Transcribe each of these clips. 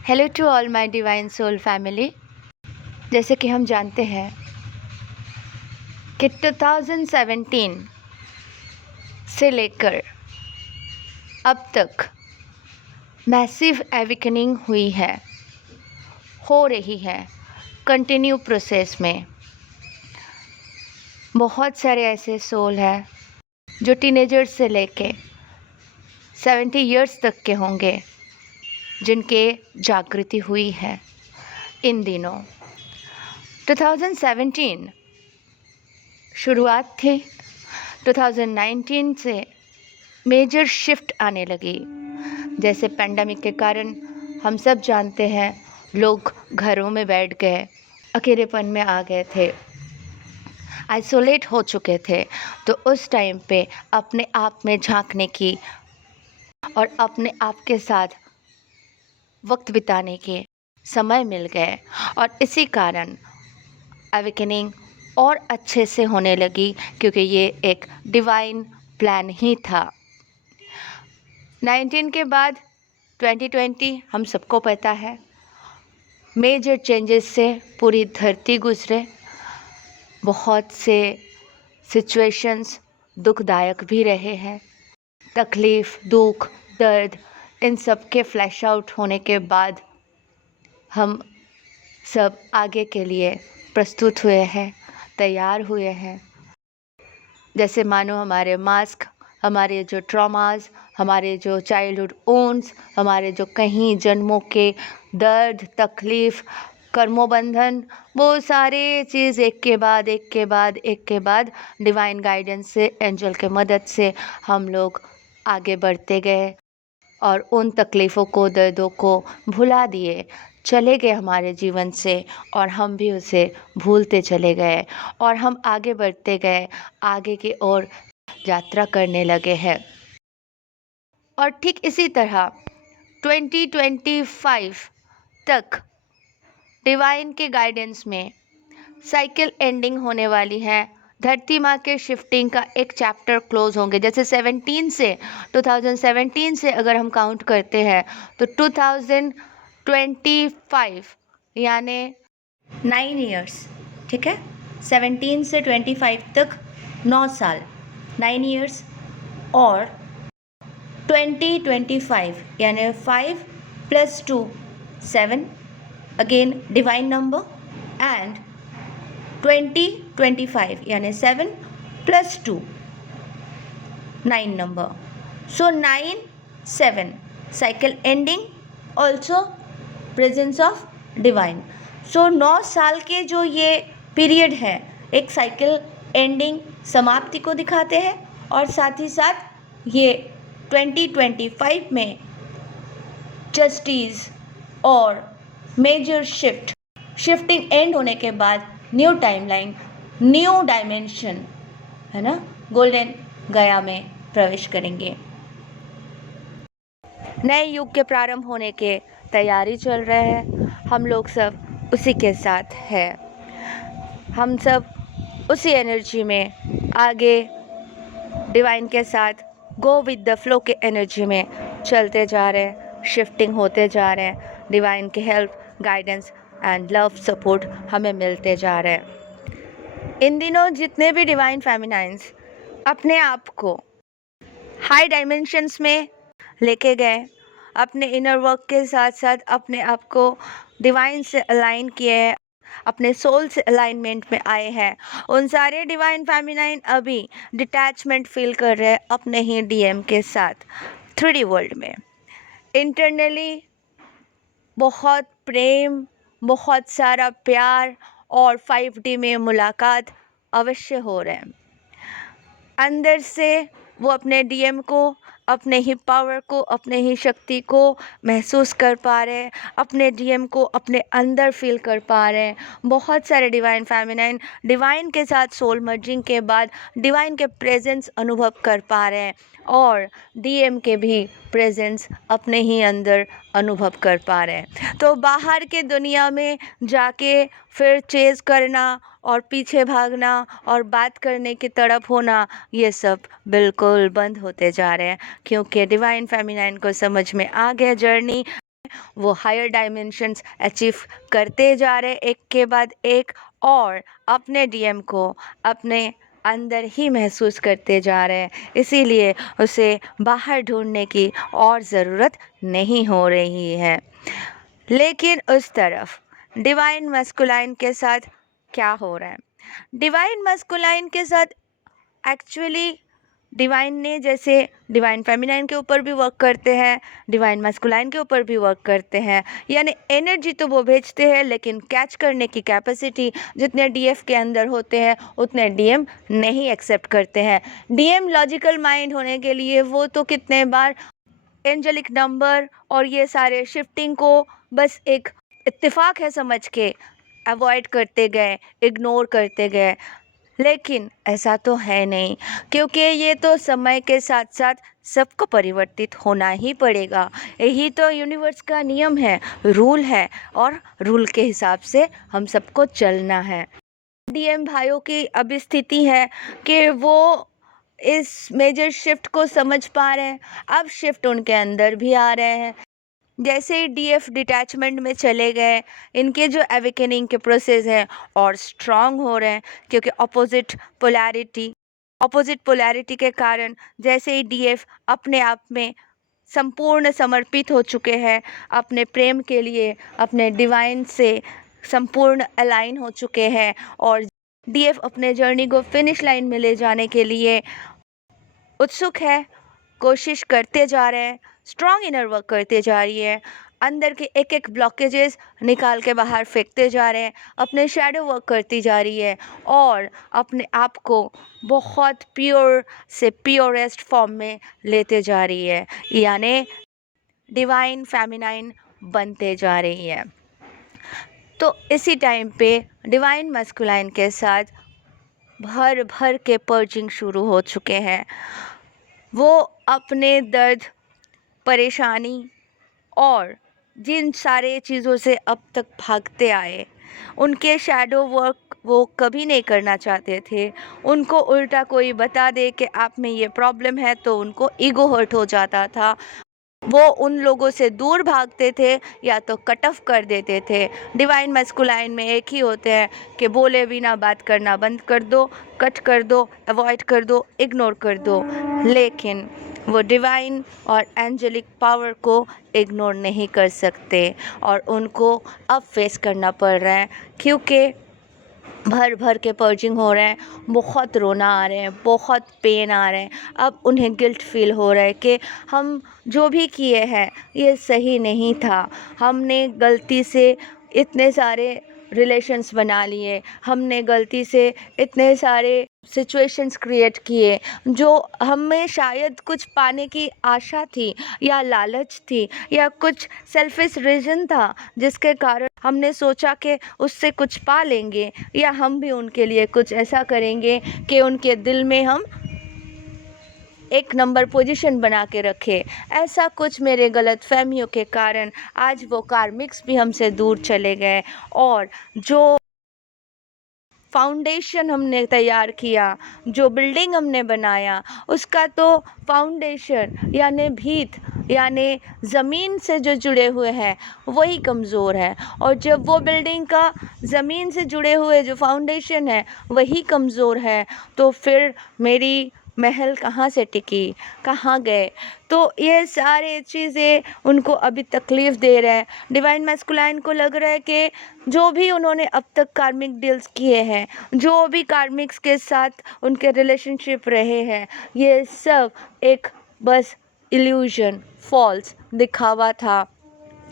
Hello to all my divine soul family. जैसे कि हम जानते हैं कि 2017 से लेकर अब तक मैसिव एवेकनिंग हुई है, हो रही है कंटिन्यू प्रोसेस में। बहुत सारे ऐसे सोल हैं जो टीनेजर्स से लेके 70 इयर्स तक के होंगे जिनके जागृति हुई है इन दिनों। 2017 शुरुआत थी, 2019 से मेजर शिफ्ट आने लगी। जैसे पेंडेमिक के कारण हम सब जानते हैं, लोग घरों में बैठ गए, अकेलेपन में आ गए थे, आइसोलेट हो चुके थे। तो उस टाइम पे अपने आप में झांकने की और अपने आप के साथ वक्त बिताने के समय मिल गए, और इसी कारण अवेकनिंग और अच्छे से होने लगी, क्योंकि ये एक डिवाइन प्लान ही था। 19 के बाद 2020 हम सबको पता है, मेजर चेंजेस से पूरी धरती गुजरे। बहुत से सिचुएशंस दुखदायक भी रहे हैं। तकलीफ़, दुख, दर्द, इन सब के फ्लैश आउट होने के बाद हम सब आगे के लिए प्रस्तुत हुए हैं, तैयार हुए हैं। जैसे मानो हमारे मास्क, हमारे जो ट्रॉमास, हमारे जो चाइल्डहुड वुंड्स, हमारे जो कहीं जन्मों के दर्द, तकलीफ़, कर्मोबंधन, वो सारे चीज़ एक के बाद एक के बाद एक के बाद डिवाइन गाइडेंस से, एंजल के मदद से हम लोग आगे बढ़ते गए और उन तकलीफ़ों को, दर्दों को भुला दिए, चले गए हमारे जीवन से, और हम भी उसे भूलते चले गए और हम आगे बढ़ते गए, आगे की ओर यात्रा करने लगे हैं। और ठीक इसी तरह 2025 तक डिवाइन के गाइडेंस में साइकिल एंडिंग होने वाली है। धरती माँ के शिफ्टिंग का एक चैप्टर क्लोज होंगे। जैसे 2017 से अगर हम काउंट करते हैं तो 2025 यानी 9 इयर्स, ठीक है। 17 से 25 तक 9 साल, 9 इयर्स, और 2025 यानी 5 + 2 7, अगेन डिवाइन नंबर, एंड 2025 यानी 7 + 2 9 नंबर। So 9 7 cycle ending, also presence of divine. So 9 साल के जो ये पीरियड है, एक साइकिल एंडिंग, समाप्ति को दिखाते हैं, और साथ ही साथ ये 2025 में जस्टिस और मेजर शिफ्टिंग एंड होने के बाद न्यू टाइमलाइन, न्यू डायमेंशन, है ना, गोल्डन गया में प्रवेश करेंगे। नए युग के प्रारंभ होने के तैयारी चल रहे हैं। हम लोग सब उसी के साथ है, हम सब उसी एनर्जी में आगे डिवाइन के साथ गो विद द फ्लो के एनर्जी में चलते जा रहे हैं, शिफ्टिंग होते जा रहे हैं। डिवाइन के help, guidance and love support हमें मिलते जा रहे हैं। इन दिनों जितने भी डिवाइन फेमिनाइंस अपने आप को हाई डायमेंशंस में लेके गए, अपने इनर वर्क के साथ साथ अपने आप को डिवाइन से अलाइन किए हैं, अपने सोल से अलाइनमेंट में आए हैं, उन सारे डिवाइन फेमिनाइन अभी डिटैचमेंट फील कर रहे हैं अपने ही डीएम के साथ 3D वर्ल्ड में। इंटरनली बहुत प्रेम, बहुत सारा प्यार और 5D में मुलाकात अवश्य हो रहे हैं। अंदर से वो अपने डीएम को, अपने ही पावर को, अपने ही शक्ति को महसूस कर पा रहे हैं, अपने डीएम को अपने अंदर फील कर पा रहे हैं। बहुत सारे डिवाइन फेमिनाइन डिवाइन के साथ सोल मर्जिंग के बाद डिवाइन के प्रेजेंस अनुभव कर पा रहे हैं, और डीएम के भी प्रेजेंस अपने ही अंदर अनुभव कर पा रहे हैं। तो बाहर के दुनिया में जाके फिर चेज़ करना और पीछे भागना और बात करने की तड़प होना, ये सब बिल्कुल बंद होते जा रहे हैं, क्योंकि डिवाइन फेमिनाइन को समझ में आ गया जर्नी वो हायर डायमेंशंस अचीव करते जा रहे एक के बाद एक, और अपने डीएम को अपने अंदर ही महसूस करते जा रहे हैं। इसीलिए उसे बाहर ढूंढने की और ज़रूरत नहीं हो रही है। लेकिन उस तरफ डिवाइन मस्कुलाइन के साथ क्या हो रहा है? डिवाइन मस्कुलाइन के साथ एक्चुअली डिवाइन ने जैसे डिवाइन फेमिनाइन के ऊपर भी वर्क करते हैं, डिवाइन मस्कुलाइन के ऊपर भी वर्क करते हैं, यानी एनर्जी तो वो भेजते हैं, लेकिन कैच करने की कैपेसिटी जितने डीएफ के अंदर होते हैं उतने डीएम नहीं एक्सेप्ट करते हैं। डीएम लॉजिकल माइंड होने के लिए वो तो कितने बार एंजेलिक नंबर और ये सारे शिफ्टिंग को बस एक इत्तेफाक है समझ के अवॉइड करते गए, इग्नोर करते गए, लेकिन ऐसा तो है नहीं, क्योंकि ये तो समय के साथ साथ सबको परिवर्तित होना ही पड़ेगा। यही तो यूनिवर्स का नियम है, रूल है, और रूल के हिसाब से हम सबको चलना है। डीएम भाइयों की अभी स्थिति है कि वो इस मेजर शिफ्ट को समझ पा रहे हैं। अब शिफ्ट उनके अंदर भी आ रहे हैं। जैसे ही डीएफ डिटैचमेंट में चले गए, इनके जो अवेकनिंग के प्रोसेस हैं और स्ट्रांग हो रहे हैं, क्योंकि अपोजिट पोलैरिटी के कारण जैसे ही डीएफ अपने आप में संपूर्ण समर्पित हो चुके हैं, अपने प्रेम के लिए अपने डिवाइन से संपूर्ण अलाइन हो चुके हैं, और डीएफ अपने जर्नी को फिनिश लाइन में ले जाने के लिए उत्सुक है, कोशिश करते जा रहे हैं, स्ट्रॉन्ग इनर वर्क करते जा रही है, अंदर के एक एक ब्लॉकेजेस निकाल के बाहर फेंकते जा रहे हैं, अपने शैडो वर्क करती जा रही है, और अपने आप को बहुत प्योर से प्योरेस्ट फॉर्म में लेते जा रही है, यानी डिवाइन फेमिनाइन बनते जा रही है। तो इसी टाइम पे डिवाइन मस्कुलाइन के साथ भर भर के पर्जिंग शुरू हो चुके हैं। वो अपने दर्द, परेशानी और जिन सारे चीज़ों से अब तक भागते आए, उनके शैडो वर्क वो कभी नहीं करना चाहते थे। उनको उल्टा कोई बता दे कि आप में ये प्रॉब्लम है तो उनको ईगो हर्ट हो जाता था। वो उन लोगों से दूर भागते थे या तो कट ऑफ कर देते थे। डिवाइन मस्कुलाइन में एक ही होते हैं कि बोले बिना बात करना बंद कर दो, कट कर दो, अवॉइड कर दो, इग्नोर कर दो। लेकिन वो डिवाइन और एंजेलिक पावर को इग्नोर नहीं कर सकते, और उनको अब फेस करना पड़ रहा है, क्योंकि भर भर के पर्जिंग हो रहे हैं, बहुत रोना आ रहे हैं, बहुत पेन आ रहे हैं। अब उन्हें गिल्ट फील हो रहा है कि हम जो भी किए हैं ये सही नहीं था, हमने गलती से इतने सारे रिलेशंस बना लिए, हमने गलती से इतने सारे सिचुएशंस क्रिएट किए जो हमें शायद कुछ पाने की आशा थी या लालच थी या कुछ सेल्फिश रीज़न था, जिसके कारण हमने सोचा कि उससे कुछ पा लेंगे या हम भी उनके लिए कुछ ऐसा करेंगे कि उनके दिल में हम एक नंबर पोजीशन बना के रखे। ऐसा कुछ मेरे गलत फहमियों के कारण आज वो कार्मिक्स भी हमसे दूर चले गए, और जो फाउंडेशन हमने तैयार किया, जो बिल्डिंग हमने बनाया, उसका तो फाउंडेशन यानी भीत यानी ज़मीन से जो जुड़े हुए हैं वही कमज़ोर है। और जब वो बिल्डिंग का ज़मीन से जुड़े हुए जो फाउंडेशन है वही कमज़ोर है, तो फिर मेरी महल कहाँ से टिकी, कहाँ गए? तो ये सारे चीज़ें उनको अभी तकलीफ़ दे रहे हैं। डिवाइन मैस्कुलाइन को लग रहा है कि जो भी उन्होंने अब तक कार्मिक डील्स किए हैं, जो भी कार्मिक्स के साथ उनके रिलेशनशिप रहे हैं, ये सब एक बस इल्यूजन, फॉल्स दिखावा था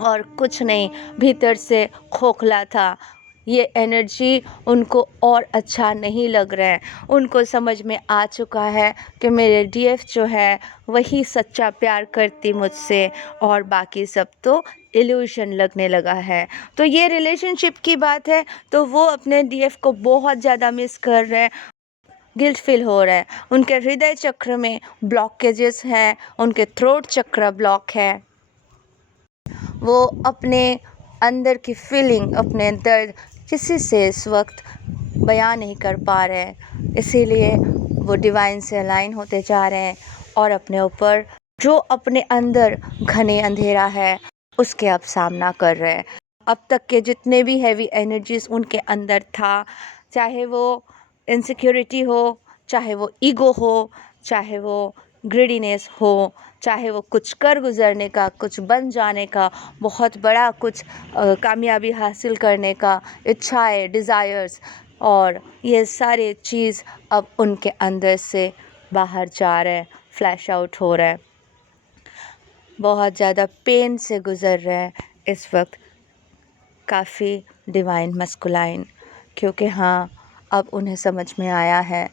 और कुछ नहीं, भीतर से खोखला था। ये एनर्जी उनको और अच्छा नहीं लग रहा है। उनको समझ में आ चुका है कि मेरे डीएफ जो है वही सच्चा प्यार करती मुझसे, और बाकी सब तो इल्यूशन लगने लगा है। तो ये रिलेशनशिप की बात है, तो वो अपने डीएफ को बहुत ज़्यादा मिस कर रहे हैं, गिल्ट फील हो रहा है। उनके हृदय चक्र में ब्लॉकेजेस हैं, उनके थ्रोट चक्र ब्लॉक है। वो अपने अंदर की फीलिंग, अपने दर्द किसी से इस वक्त बयां नहीं कर पा रहे हैं, इसीलिए वो डिवाइन से अलाइन होते जा रहे हैं, और अपने ऊपर जो अपने अंदर घने अंधेरा है उसके अब सामना कर रहे हैं। अब तक के जितने भी हैवी एनर्जीज उनके अंदर था, चाहे वो इनसिक्योरिटी हो, चाहे वो ईगो हो, चाहे वो ग्रीडीनेस हो, चाहे वो कुछ कर गुजरने का, कुछ बन जाने का, बहुत बड़ा कुछ कामयाबी हासिल करने का इच्छाएं, डिज़ायर्स, और ये सारे चीज़ अब उनके अंदर से बाहर जा रहे हैं, फ्लैश आउट हो रहे हैं। बहुत ज़्यादा पेन से गुज़र रहे हैं इस वक्त, काफ़ी डिवाइन मस्कुलाइन, क्योंकि हाँ, अब उन्हें समझ में आया है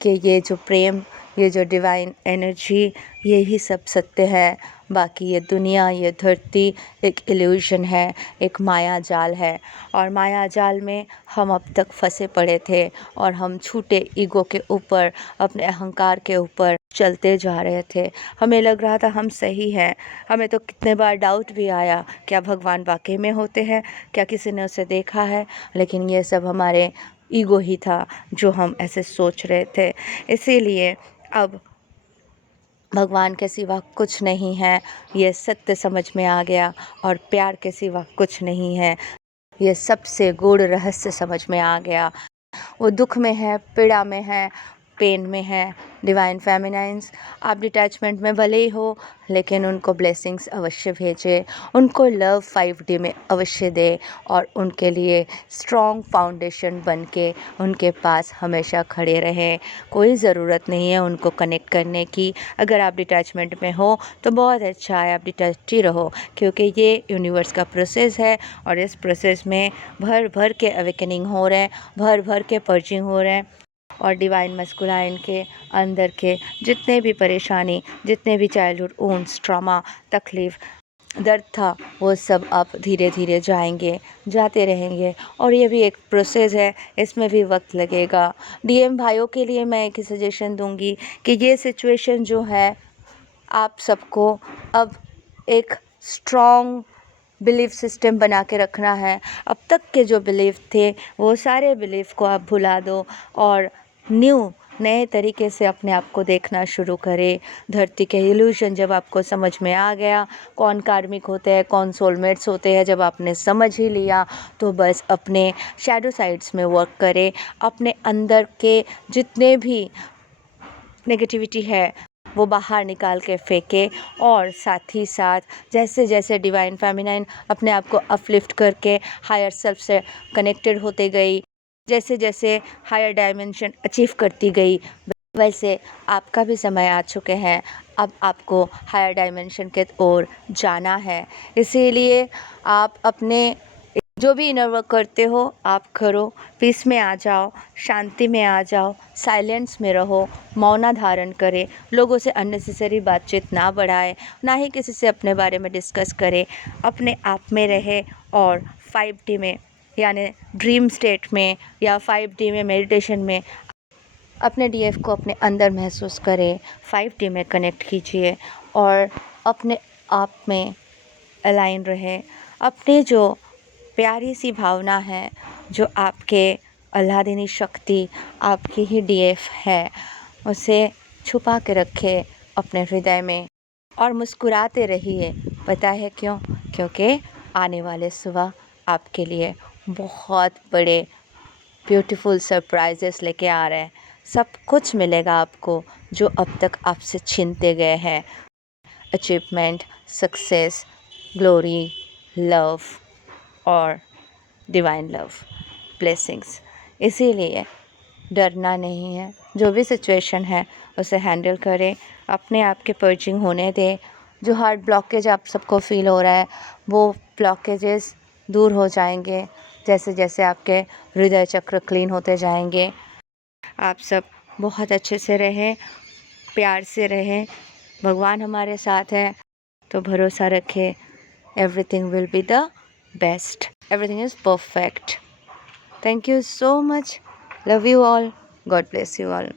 कि ये जो प्रेम, ये जो डिवाइन एनर्जी, यही सब सत्य है। बाकी ये दुनिया, ये धरती एक इल्यूशन है, एक माया जाल है, और माया जाल में हम अब तक फंसे पड़े थे और हम छूटे ईगो के ऊपर, अपने अहंकार के ऊपर चलते जा रहे थे। हमें लग रहा था हम सही हैं। हमें तो कितने बार डाउट भी आया, क्या भगवान वाकई में होते हैं, क्या किसी ने उसे देखा है? लेकिन ये सब हमारे ईगो ही था जो हम ऐसे सोच रहे थे। इसीलिए अब भगवान के सिवा कुछ नहीं है, ये सत्य समझ में आ गया, और प्यार के सिवा कुछ नहीं है, ये सबसे गूढ़ रहस्य समझ में आ गया। वो दुख में है, पीड़ा में है, पेन में है। डिवाइन फेमिनाइंस, आप डिटैचमेंट में भले ही हो, लेकिन उनको ब्लेसिंग्स अवश्य भेजें, उनको लव 5D में अवश्य दें, और उनके लिए स्ट्रॉन्ग फाउंडेशन बन के उनके पास हमेशा खड़े रहें। कोई ज़रूरत नहीं है उनको कनेक्ट करने की। अगर आप डिटैचमेंट में हो तो बहुत अच्छा है, आप डिटैच ही रहो, क्योंकि ये यूनिवर्स का प्रोसेस है, और इस प्रोसेस में भर भर के अवेकनिंग हो रहे हैं, भर भर के पर्जिंग हो रहे हैं, और डिवाइन मस्कुलाइन के अंदर के जितने भी परेशानी, जितने भी चाइल्डहुड वुंड्स, ट्रॉमा, तकलीफ़, दर्द था, वो सब अब धीरे धीरे जाएंगे, जाते रहेंगे, और ये भी एक प्रोसेस है, इसमें भी वक्त लगेगा। डीएम भाइयों के लिए मैं एक ही सजेशन दूंगी कि ये सिचुएशन जो है, आप सबको अब एक स्ट्रॉन्ग बिलीफ सिस्टम बना के रखना है। अब तक के जो बिलीफ थे वो सारे बिलीफ को आप भुला दो, और नए तरीके से अपने आप को देखना शुरू करें। धरती के इल्यूशन जब आपको समझ में आ गया, कौन कार्मिक होते हैं, कौन सोलमेट्स होते हैं, जब आपने समझ ही लिया, तो बस अपने शैडो साइड्स में वर्क करें। अपने अंदर के जितने भी नेगेटिविटी है वो बाहर निकाल के फेंके, और साथ ही साथ जैसे जैसे डिवाइन फेमिनाइन अपने आप को अपलिफ्ट करके हायर सेल्फ से कनेक्टेड होते गई, जैसे जैसे हायर डायमेंशन अचीव करती गई, वैसे आपका भी समय आ चुके हैं। अब आपको हायर डायमेंशन के ओर जाना है। इसीलिए आप अपने जो भी इनर वर्क करते हो आप करो, पीस में आ जाओ, शांति में आ जाओ, साइलेंस में रहो, मौन धारण करें, लोगों से अननेसेसरी बातचीत ना बढ़ाए, ना ही किसी से अपने बारे में डिस्कस करें, अपने आप में रहे, और 5D में यानी ड्रीम स्टेट में या 5D में मेडिटेशन में अपने डीएफ को अपने अंदर महसूस करें, 5D में कनेक्ट कीजिए, और अपने आप में अलाइन रहे। अपने जो प्यारी सी भावना है, जो आपके अल्लादीनी शक्ति, आपकी ही डीएफ है, उसे छुपा के रखें अपने हृदय में, और मुस्कुराते रहिए। पता है क्यों? क्योंकि आने वाले सुबह आपके लिए बहुत बड़े ब्यूटीफुल सरप्राइजेस लेके आ रहे हैं। सब कुछ मिलेगा आपको जो अब तक आपसे छीनते गए हैं। अचीवमेंट, सक्सेस, ग्लोरी, लव, और डिवाइन लव, ब्लेसिंग्स। इसीलिए डरना नहीं है, जो भी सिचुएशन है उसे हैंडल करें, अपने आप के पर्जिंग होने दें। जो हार्ट ब्लॉकेज आप सबको फील हो रहा है, वो ब्लॉकेजेस दूर हो जाएंगे जैसे जैसे आपके हृदय चक्र क्लीन होते जाएंगे। आप सब बहुत अच्छे से रहें, प्यार से रहें, भगवान हमारे साथ हैं, तो भरोसा रखें, everything will be the best, everything is perfect. Thank you so much. Love you all. God bless you all.